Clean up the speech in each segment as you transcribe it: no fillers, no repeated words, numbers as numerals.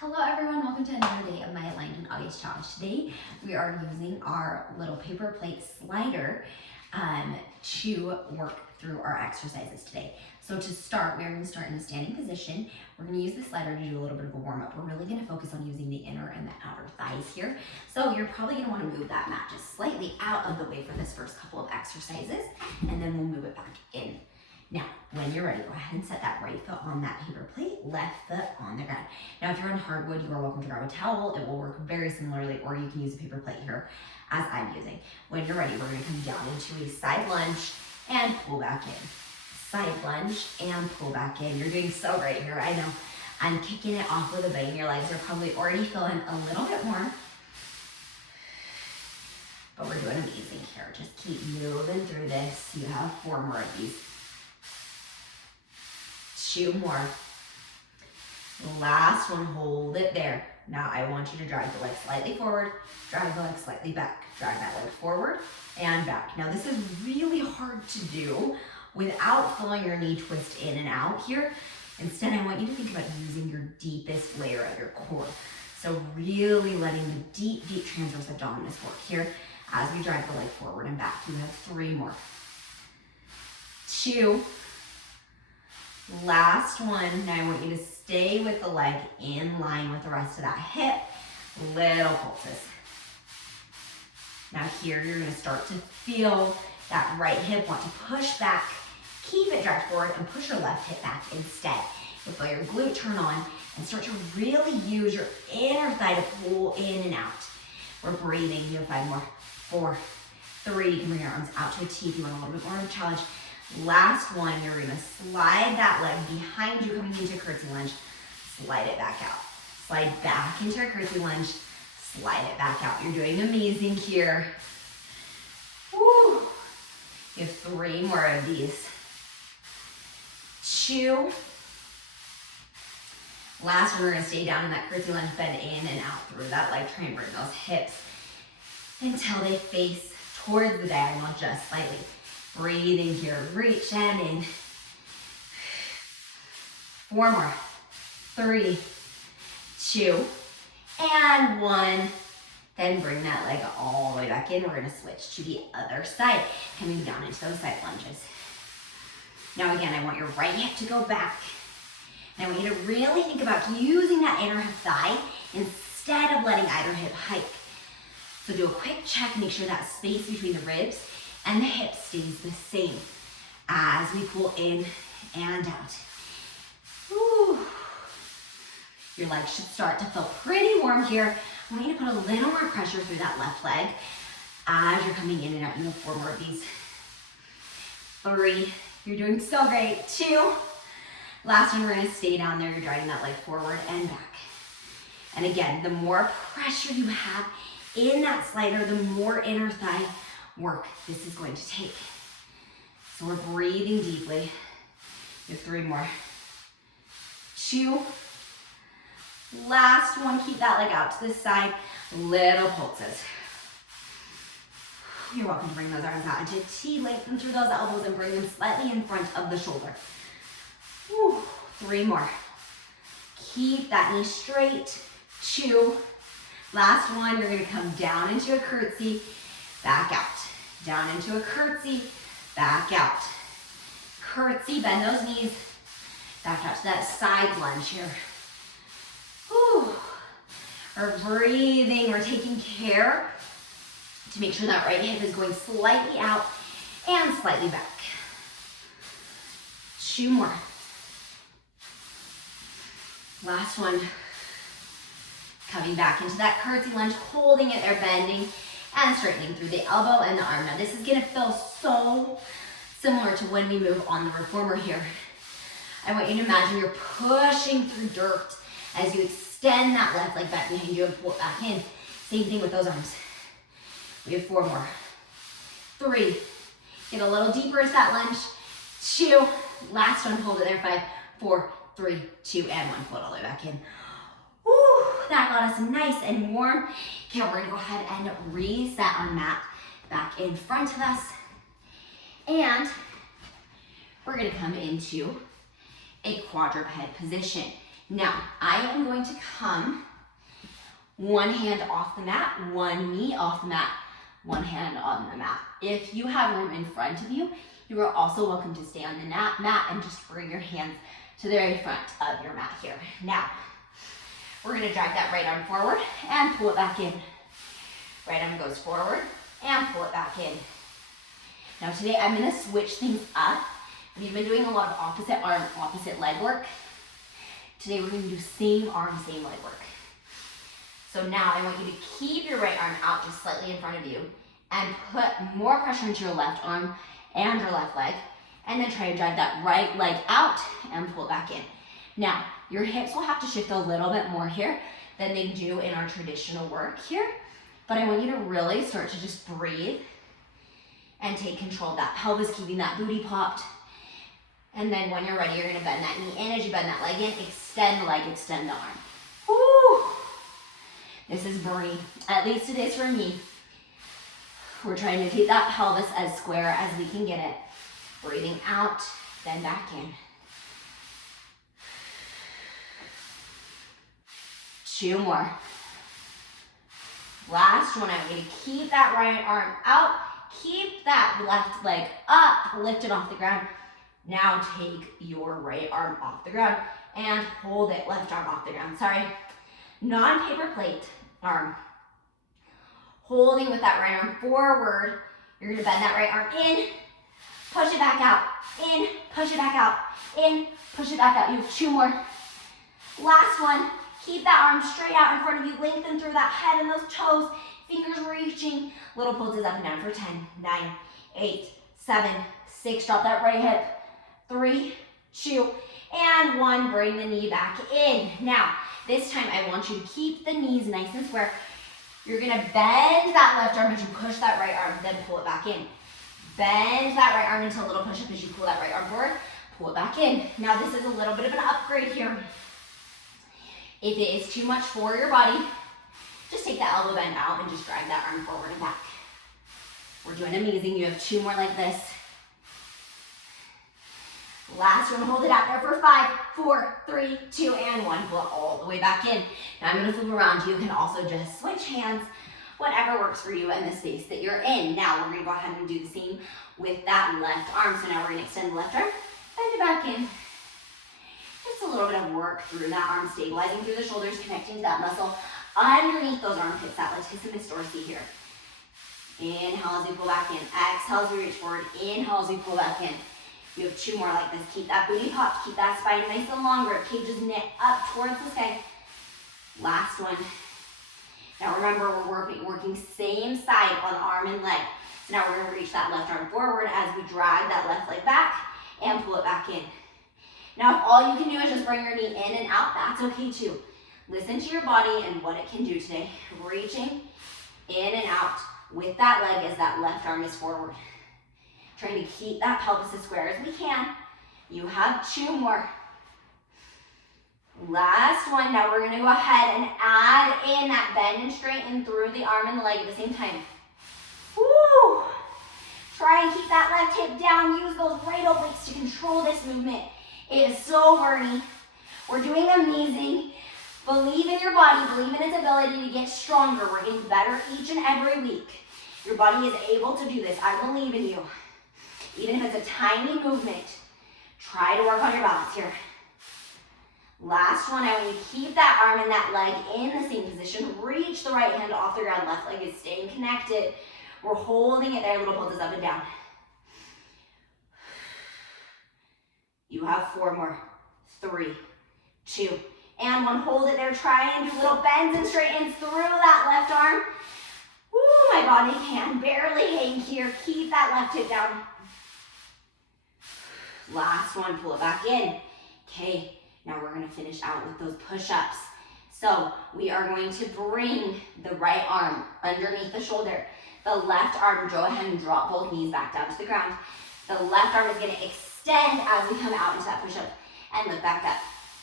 Hello everyone, welcome to another day of my Aligned and August challenge. Today we are using our little paper plate slider to work through our exercises today. So to start, we are going to start in a standing position. We're going to use the slider to do a little bit of a warm up. We're really going to focus on using the inner and the outer thighs here. So you're probably going to want to move that mat just slightly out of the way for this first couple of exercises, and then we'll move it back in. Now, when you're ready, go ahead and set that right foot on that paper plate, left foot on the ground. Now, if you're on hardwood, you are welcome to grab a towel. It will work very similarly, or you can use a paper plate here as I'm using. When you're ready, we're gonna come down into a side lunge and pull back in. Side lunge and pull back in. You're doing so great here, I know. I'm kicking it off with a bang. Your legs are probably already feeling a little bit warm, but we're doing amazing here. Just keep moving through this. You have 4 more of these. 2 more. Last one, hold it there. Now I want you to drag the leg slightly forward, drag the leg slightly back, drag that leg forward and back. Now this is really hard to do without feeling your knee twist in and out here. Instead, I want you to think about using your deepest layer of your core. So really letting the deep, deep transverse abdominis work here as we drag the leg forward and back. You have 3 more. 2. Last one. Now I want you to stay with the leg in line with the rest of that hip. Little pulses. Now here you're going to start to feel that right hip want to push back. Keep it dragged forward and push your left hip back instead. You'll feel your glute turn on and start to really use your inner thigh to pull in and out. We're breathing. You have 5 more. 4, 3. You can bring your arms out to a T if you want a little bit more of a challenge. Last one, you're gonna slide that leg behind you coming into a curtsy lunge, slide it back out. Slide back into a curtsy lunge, slide it back out. You're doing amazing here. Woo! You have 3 more of these. 2. Last one, we're gonna stay down in that curtsy lunge, bend in and out through that leg. Try and bring those hips until they face towards the diagonal just slightly. Breathing here, reach and in. 4 more. 3, 2, and 1. Then bring that leg all the way back in. We're gonna switch to the other side, coming down into those side lunges. Now again, I want your right hip to go back. And I want you to really think about using that inner thigh instead of letting either hip hike. So do a quick check, make sure that space between the ribs and the hip stays the same as we pull in and out. Whew. Your legs should start to feel pretty warm here. I want you to put a little more pressure through that left leg as you're coming in and out. You have 4 more of these. 3, you're doing so great. 2, last one, we're gonna stay down there. You're driving that leg forward and back. And again, the more pressure you have in that slider, the more inner thigh work this is going to take. So we're breathing deeply. You have 3 more. 2. Last one, keep that leg out to the side. Little pulses. You're welcome to bring those arms out into T, lengthen through those elbows and bring them slightly in front of the shoulder. Whew. 3 more. Keep that knee straight. 2. Last one, you're gonna come down into a curtsy, back out. Down into a curtsy, back out. Curtsy, bend those knees, back out to that side lunge here. Whew. We're breathing, we're taking care to make sure that right hip is going slightly out and slightly back. 2 more. Last one. Coming back into that curtsy lunge, holding it there, bending and straightening through the elbow and the arm. Now this is gonna feel so similar to when we move on the reformer here. I want you to imagine you're pushing through dirt as you extend that left leg back behind you and pull it back in. Same thing with those arms. We have 4 more. 3, get a little deeper into that lunge. 2, last one, hold it there. 5, 4, 3, 2, and 1. Pull it all the way back in. Woo, that got us nice and warm. Okay, we're gonna go ahead and reset our mat back in front of us. And we're gonna come into a quadruped position. Now, I am going to come one hand off the mat, one knee off the mat, one hand on the mat. If you have room in front of you, you are also welcome to stay on the mat and just bring your hands to the very front of your mat here. Now, we're gonna drag that right arm forward and pull it back in. Right arm goes forward and pull it back in. Now today I'm gonna switch things up. We've been doing a lot of opposite arm, opposite leg work. Today we're gonna do same arm, same leg work. So now I want you to keep your right arm out just slightly in front of you and put more pressure into your left arm and your left leg, and then try to drag that right leg out and pull it back in. Now, your hips will have to shift a little bit more here than they do in our traditional work here, but I want you to really start to just breathe and take control of that pelvis, keeping that booty popped. And then when you're ready, you're gonna bend that knee in. As you bend that leg in, extend the leg, extend the arm. Woo! This is burning, at least it is for me. We're trying to keep that pelvis as square as we can get it. Breathing out, then back in. 2 more. Last one, I want you to keep that right arm out, keep that left leg up, lift it off the ground. Now take your right arm off the ground and hold it, left arm off the ground. Sorry, non-paper plate arm. Holding with that right arm forward. You're gonna bend that right arm in, push it back out, in, push it back out, in, push it back out. You have 2 more. Last one, keep that arm straight out in front of you, lengthen through that head and those toes, fingers reaching. Little pulses up and down for 10, 9, 8, 7, 6, drop that right hip, 3, 2, and 1, bring the knee back in. Now, this time I want you to keep the knees nice and square. You're gonna bend that left arm as you push that right arm, then pull it back in. Bend that right arm into a little push-up as you pull that right arm forward, pull it back in. Now this is a little bit of an upgrade here. If it is too much for your body, just take that elbow bend out and just drag that arm forward and back. We're doing amazing. You have 2 more like this. Last one, hold it out there for 5, 4, 3, 2, and 1. Pull it all the way back in. Now I'm gonna flip around. You can also just switch hands, whatever works for you and the space that you're in. Now we're gonna go ahead and do the same with that left arm. So now we're gonna extend the left arm, bend it back in. Just a little bit of work through that arm, stabilizing through the shoulders, connecting to that muscle underneath those armpits, that latissimus dorsi here. Inhale as we pull back in. Exhale as we reach forward. Inhale as we pull back in. You have 2 more like this. Keep that booty popped. Keep that spine nice and long. Rib cages knit up towards the sky. Last one. Now remember, we're working same side on arm and leg. So now we're going to reach that left arm forward as we drag that left leg back and pull it back in. Now if all you can do is just bring your knee in and out, that's okay too. Listen to your body and what it can do today. Reaching in and out with that leg as that left arm is forward. Trying to keep that pelvis as square as we can. You have 2 more. Last one. Now we're going to go ahead and add in that bend and straighten through the arm and the leg at the same time. Woo! Try and keep that left hip down. Use those right obliques to control this movement. It is so burny. We're doing amazing. Believe in your body. Believe in its ability to get stronger. We're getting better each and every week. Your body is able to do this. I believe in you. Even if it's a tiny movement, try to work on your balance here. Last one, I want you to keep that arm and that leg in the same position. Reach the right hand off the ground. Left leg is staying connected. We're holding it there. Little pulses up and down. You have 4 more. 3, 2, and 1. Hold it there. Try and do little bends and straightens through that left arm. Woo, my body can barely hang here. Keep that left hip down. Last one, pull it back in. Okay, now we're gonna finish out with those push-ups. So we are going to bring the right arm underneath the shoulder. The left arm, go ahead and drop both knees back down to the ground. The left arm is gonna extend as we come out into that push-up and lift back up.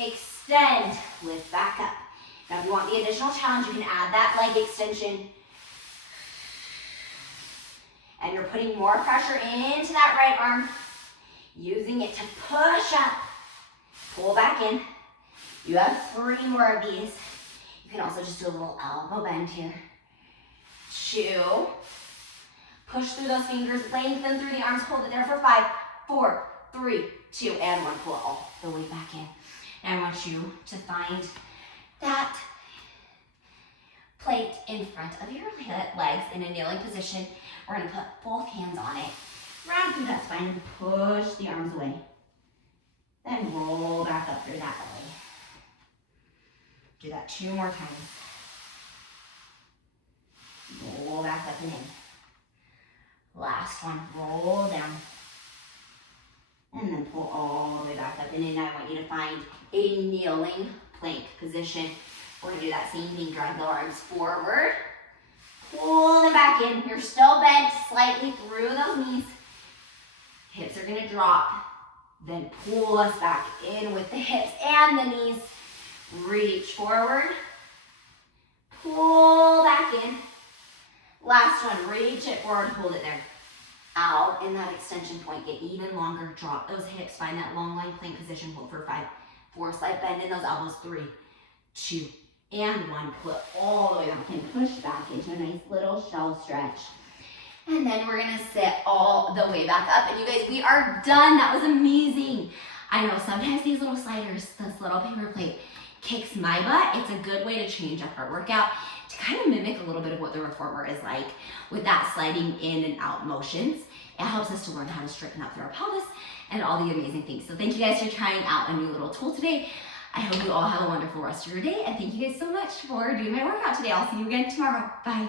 Extend, lift back up. Now if you want the additional challenge, you can add that leg extension. And you're putting more pressure into that right arm. Using it to push up, pull back in. You have 3 more of these. You can also just do a little elbow bend here. 2. Push through those fingers, lengthen through the arms, hold it there for 5, 4, 3, 2, and 1. Pull it all the way back in. And I want you to find that plate in front of your legs in a kneeling position. We're gonna put both hands on it. Round through that spine and push the arms away. Then roll back up through that belly. Do that 2 more times. Roll back up and in. Last one, roll down. And then pull all the way back up and in. I want you to find a kneeling plank position. We're gonna do that same thing, drive the arms forward. Pull them back in. You're still bent slightly through those knees. Hips are gonna drop. Then pull us back in with the hips and the knees. Reach forward. Pull back in. Last one, reach it forward, hold it there. Out in that extension point, get even longer. Drop those hips, find that long line plank position. Hold for 5, 4, slight bend in those elbows. 3, 2, and 1. Put all the way back and push back into a nice little shell stretch. And then we're gonna sit all the way back up. And you guys, we are done. That was amazing. I know sometimes these little sliders, this little paper plate, kicks my butt. It's a good way to change up our workout, to kind of mimic a little bit of what the reformer is like with that sliding in and out motions. It helps us to learn how to straighten up through our pelvis and all the amazing things. So thank you guys for trying out a new little tool today. I hope you all have a wonderful rest of your day, and thank you guys so much for doing my workout today. I'll see you again tomorrow. Bye.